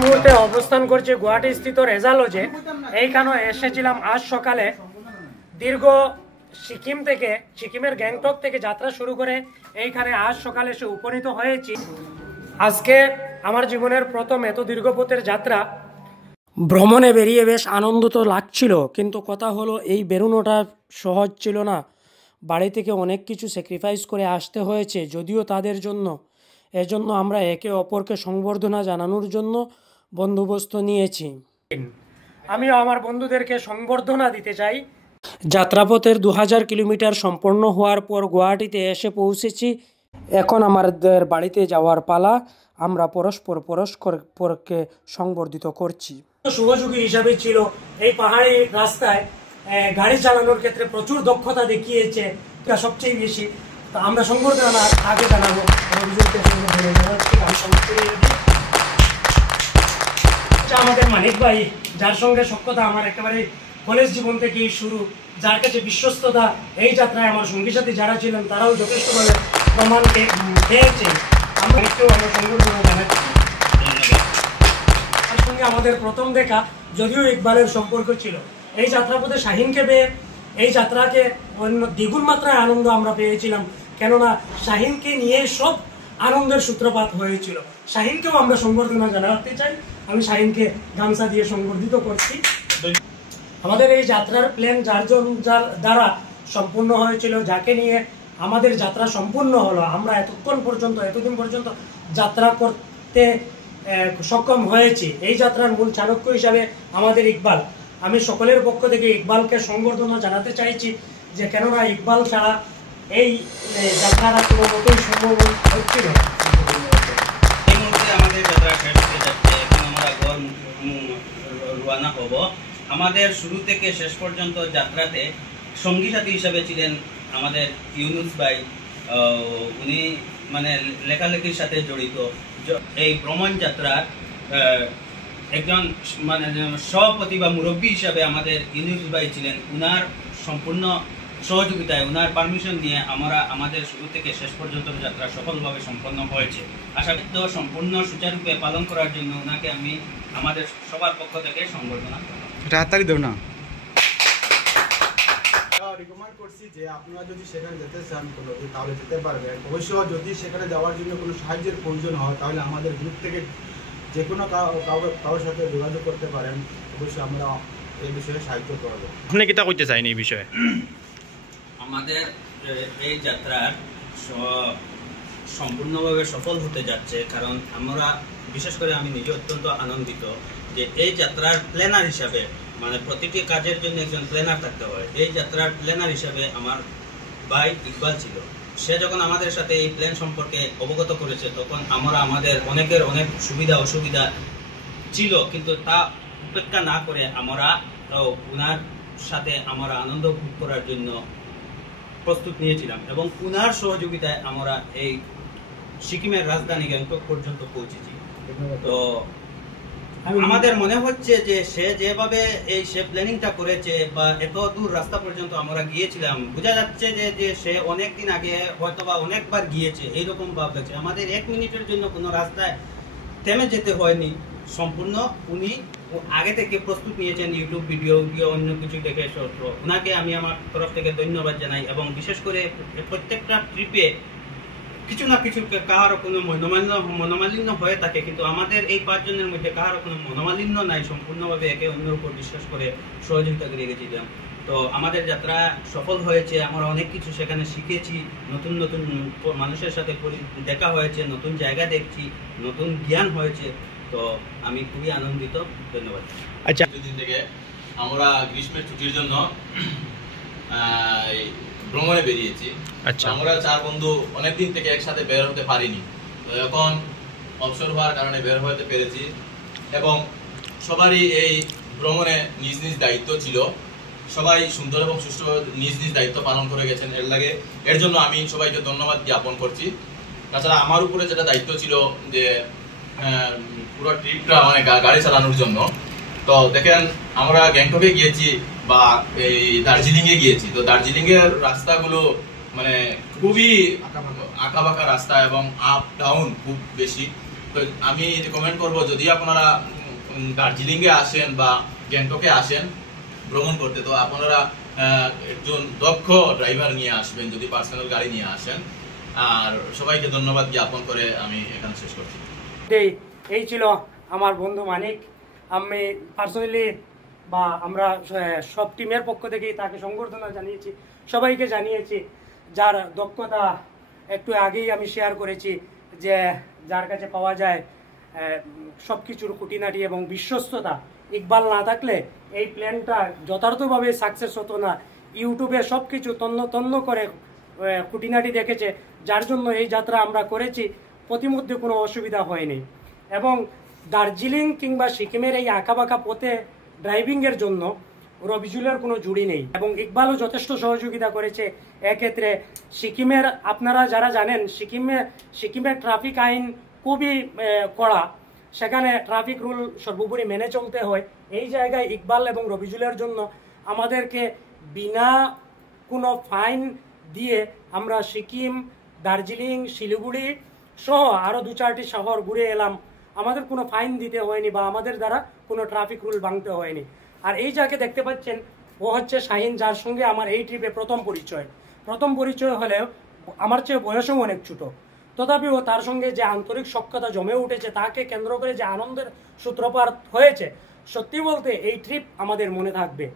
মুহূর্তে অবস্থান করছে গুয়াহাটি স্থিত রেজা লজে। এইখানে এসেছিলাম আজ সকালে। দীর্ঘ সিকিমের গ্যাংটক থেকে যাত্রা শুরু করে এইখানে আজ সকালে এসে উপনীত হয়েছি। আজকে আমার জীবনের প্রথম এত দীর্ঘ পথের যাত্রা। ভ্রমণে বেরিয়ে বেশ আনন্দ তো লাগছিল, কিন্তু কথা হলো এই বেরোনোটা সহজ ছিল না। বাড়ি থেকে অনেক কিছু স্যাক্রিফাইস করে আসতে হয়েছে যদিও তাদের জন্য। এজন্য আমরা একে অপরকে সংবর্ধনা জানানোর জন্য বন্দোবস্ত নিয়েছি। আমিও আমার বন্ধুদেরকে সংবর্ধনা দিতে চাই। যাত্রাপথের 2000 কিলোমিটার সম্পন্ন হওয়ার পর গুয়াহাটিতে এসে পৌঁছেছি। এখন আমাদের বাড়িতে যাওয়ার পালা। আমরা পরস্পরকে সংবর্ধিত করছি। সহযোগী হিসাবে ছিল এই পাহাড়ি রাস্তায় গাড়ি চালানোর ক্ষেত্রে প্রচুর দক্ষতা দেখিয়েছে সবচেয়ে বেশি। তো আমরা সংবর্ধনা আগে জানাবো। আমাদের মানিক ভাই, যার সঙ্গে সখ্যতা আমার একেবারে কলেজ জীবন থেকেই শুরু, যার কাছে বিশ্বস্ততা এই যাত্রায় আমার সঙ্গী সাথী যারা ছিলেন তারাও যথেষ্টভাবে প্রমাণ পেয়েছে। আমরা একটু আমরা সংবর্ধনা জানাচ্ছি। তার সঙ্গে আমাদের প্রথম দেখা, যদিও ইকবালের সম্পর্ক ছিল। এই যাত্রাপথে শাহিনকে পেয়ে এই যাত্রাকে অন্য দ্বিগুণ মাত্রায় আনন্দ আমরা পেয়েছিলাম, কেননা শাহিনকে নিয়ে সব আনন্দের সূত্রপাত হয়েছিল। শাহিনকেও আমরা সংবর্ধনা জানাতে চাই। আমি শাহিনকে গামছা দিয়ে সংবর্ধিত করছি। আমাদের এই যাত্রার প্ল্যান যার দ্বারা সম্পূর্ণ হয়েছিল, যাকে নিয়ে আমাদের যাত্রা সম্পূর্ণ হলো, আমরা এতদিন পর্যন্ত যাত্রা করতে সক্ষম হয়েছি। এই যাত্রার মূল চালক হিসাবে আমাদের ইকবাল। আমি সকলের পক্ষ থেকে ইকবালকে সংবর্ধনা জানাতে চাইছি, যে কেননা ইকবাল ছাড়া এই যাত্রাটা কোনো মতোই সম্ভব হচ্ছিল। এই মুহূর্তে আমাদের যাত্রা শেষ হতে যাচ্ছে। এখন আমরা ঘর রওনা হব। আমাদের শুরু থেকে শেষ পর্যন্ত যাত্রাতে সঙ্গী সাথী হিসাবে ছিলেন আমাদের ইউনুস ভাই। উনি মানে লেখালেখির সাথে জড়িত। এই ভ্রমণ যাত্রার একজন মানে সভাপতি বা মুরব্বী হিসাবে আমাদের ইউনুস ভাই ছিলেন। উনার সম্পূর্ণ সহযোগিতায়, উনার পারমিশন নিয়ে আমরা আমাদের শুরু থেকে শেষ পর্যন্ত যাত্রা সফলভাবে সম্পন্ন হয়েছে। আশা করি সম্পূর্ণ সুচারুরূপে পালন করার জন্য ওনাকে আমি আমাদের সবার পক্ষ থেকে সংবর্ধনা রিকমেন্ড করছি যে আপনারা যদি সেখানে যেতে চান তাহলে যেতে পারবেন। অবশ্য যদি সেখানে যাওয়ার জন্য কোনো সাহায্যের প্রয়োজন হয় তাহলে আমাদের গ্রুপ থেকে যে কোনো কারোর সাথে যোগাযোগ করতে পারেন। অবশ্যই আমরা এই বিষয়ে সাহায্য করবো। আপনি কিতা কইতে চাইনি এই বিষয়ে? আমাদের এই যাত্রার সম্পূর্ণভাবে সফল হতে যাচ্ছে, কারণ আমরা বিশেষ করে আমি নিজে অত্যন্ত আনন্দিত যে এই যাত্রার প্ল্যানার হিসাবে, মানে প্রতিটি কাজের জন্য একজন প্ল্যানার থাকতে হয়। এই যাত্রার প্ল্যানার হিসাবে আমার ভাই ইকবাল ছিল। সে যখন আমাদের সাথে এই প্ল্যান সম্পর্কে অবগত করেছে তখন আমাদের অনেকের অনেক সুবিধা অসুবিধা ছিল, কিন্তু তা উপেক্ষা না করে আমরা উনার সাথে আমরা আনন্দ ভোগ করার জন্য প্রস্তুত নিয়েছিলাম এবং উনার সহযোগিতায় আমরা এই সিকিমের রাজধানী গ্যাংটক পর্যন্ত পৌঁছেছি। তো আমাদের মনে হচ্ছে যে সে যেভাবে সে প্ল্যানিংটা করেছে বা এত দূর রাস্তা পর্যন্ত আমরা গিয়েছিলাম, বোঝা যাচ্ছে যে সে অনেকদিন আগে হয়তো বা অনেকবার গিয়েছে, এইরকম ভাবছে। আমাদের 1 মিনিটের জন্য কোনো রাস্তায় থেমে যেতে হয়নি। সম্পূর্ণ উনি আগে থেকে প্রস্তুত নিয়েছেন, ইউটিউব ভিডিও অন্য কিছু দেখে। ওনাকে আমি আমার তরফ থেকে ধন্যবাদ জানাই। এবং বিশেষ করে প্রত্যেকটা ট্রিপে কিছু না কিছু কাহারও কোনো মনোমালিন্য হয়ে থাকে, কিন্তু আমাদের এই 5 জনের মধ্যে কাহারও কোনো মনোমালিন্য নাই। সম্পূর্ণভাবে একে অন্যের উপর বিশ্বাস করে সহযোগিতা করে গেছিলাম। তো আমাদের যাত্রা সফল হয়েছে। আমরা অনেক কিছু সেখানে শিখেছি, নতুন নতুন মানুষের সাথে দেখা হয়েছে, নতুন জায়গা দেখছি, নতুন জ্ঞান হয়েছে। তো আমি খুবই আনন্দিত। ধন্যবাদ। আচ্ছা, দিন থেকে আমরা গ্রীষ্মের ছুটির জন্য ভ্রমণে বেরিয়েছি। আচ্ছা, আমরা 4 বন্ধু অনেকদিন থেকে একসাথে বের হতে পারিনি। তো এখন অবসর হওয়ার কারণে বের হতে পেরেছি এবং সবারই এই ভ্রমণে নিজ নিজ দায়িত্ব ছিল। সবাই সুন্দর এবং সুষ্ঠু নিজ নিজ দায়িত্ব পালন করে গেছেন। এর জন্য আমি সবাইকে ধন্যবাদ জ্ঞাপন করছি। তাছাড়া আমার উপরে যেটা দায়িত্ব ছিল যে পুরো ট্রিপটা মানে গাড়ি চালানোর জন্য। তো দেখেন আমরা গ্যাংটকে গিয়েছি বা এই দার্জিলিং এ গিয়েছি। তো দার্জিলিং এর রাস্তাগুলো মানে খুবই আঁকাবাঁকা রাস্তা এবং আপ ডাউন খুব বেশি। তো আমি রেকমেন্ড করব যদি আপনারা দার্জিলিংয়ে আসেন বা গ্যাংটকে আসেন ভ্রমণ করতে, তো আপনারা একজন দক্ষ ড্রাইভার নিয়ে আসবেন যদি পার্সোনাল গাড়ি নিয়ে আসেন। আর সবাইকে ধন্যবাদ জ্ঞাপন করে আমি এখানে শেষ করছি। এই ছিল আমার বন্ধু মানিক। আমি পার্সোনালি বা আমরা সব টিমের পক্ষ থেকেই তাকে সংবর্ধনা জানিয়েছি, সবাইকে জানিয়েছি। যার দক্ষতা একটু আগেই আমি শেয়ার করেছি, যে যার কাছে পাওয়া যায় সব কিছুর খুঁটিনাটি এবং বিশ্বস্ততা, ইকবাল না থাকলে এই প্ল্যানটা যথার্থভাবে সাকসেস হতো না। ইউটিউবে সব কিছু তন্ন তন্ন করে খুঁটিনাটি দেখেছে, যার জন্য এই যাত্রা আমরা করেছি, প্রতিমধ্যে কোনো অসুবিধা হয়নি। এবং দার্জিলিং কিংবা সিকিমের এই আঁকাবাঁকা পথে ড্রাইভিংয়ের জন্য রবিজুলের কোনো জুড়ি নেই, এবং ইকবালও যথেষ্ট সহযোগিতা করেছে এক্ষেত্রে। সিকিমের আপনারা যারা জানেন, সিকিমের ট্রাফিক আইন খুবই কড়া, সেখানে ট্রাফিক রুল সর্বোপরি মেনে চলতে হয়। এই জায়গায় ইকবাল এবং রবিজুলের জন্য আমাদেরকে বিনা কোনো ফাইন দিয়ে আমরা সিকিম, দার্জিলিং, শিলিগুড়ি সহ আরও 2-4টি শহর ঘুরে এলাম। আমাদের কোনো ফাইন দিতে হয়নি বা আমাদের দ্বারা কোনো ট্রাফিক রুল ভাঙতে হয়নি। আর এই যাকে দেখতে পাচ্ছেন, ও হচ্ছে শাহিন, যার সঙ্গে আমার এই ট্রিপে প্রথম পরিচয় হলেও আমার চেয়ে বয়সও অনেক ছোট, তথাপিও তার সঙ্গে যে আন্তরিক সখ্যতা জমে উঠেছে, তাকে কেন্দ্র করে যে আনন্দের সূত্রপাত হয়েছে, সত্যি বলতে এই ট্রিপ আমাদের মনে থাকবে।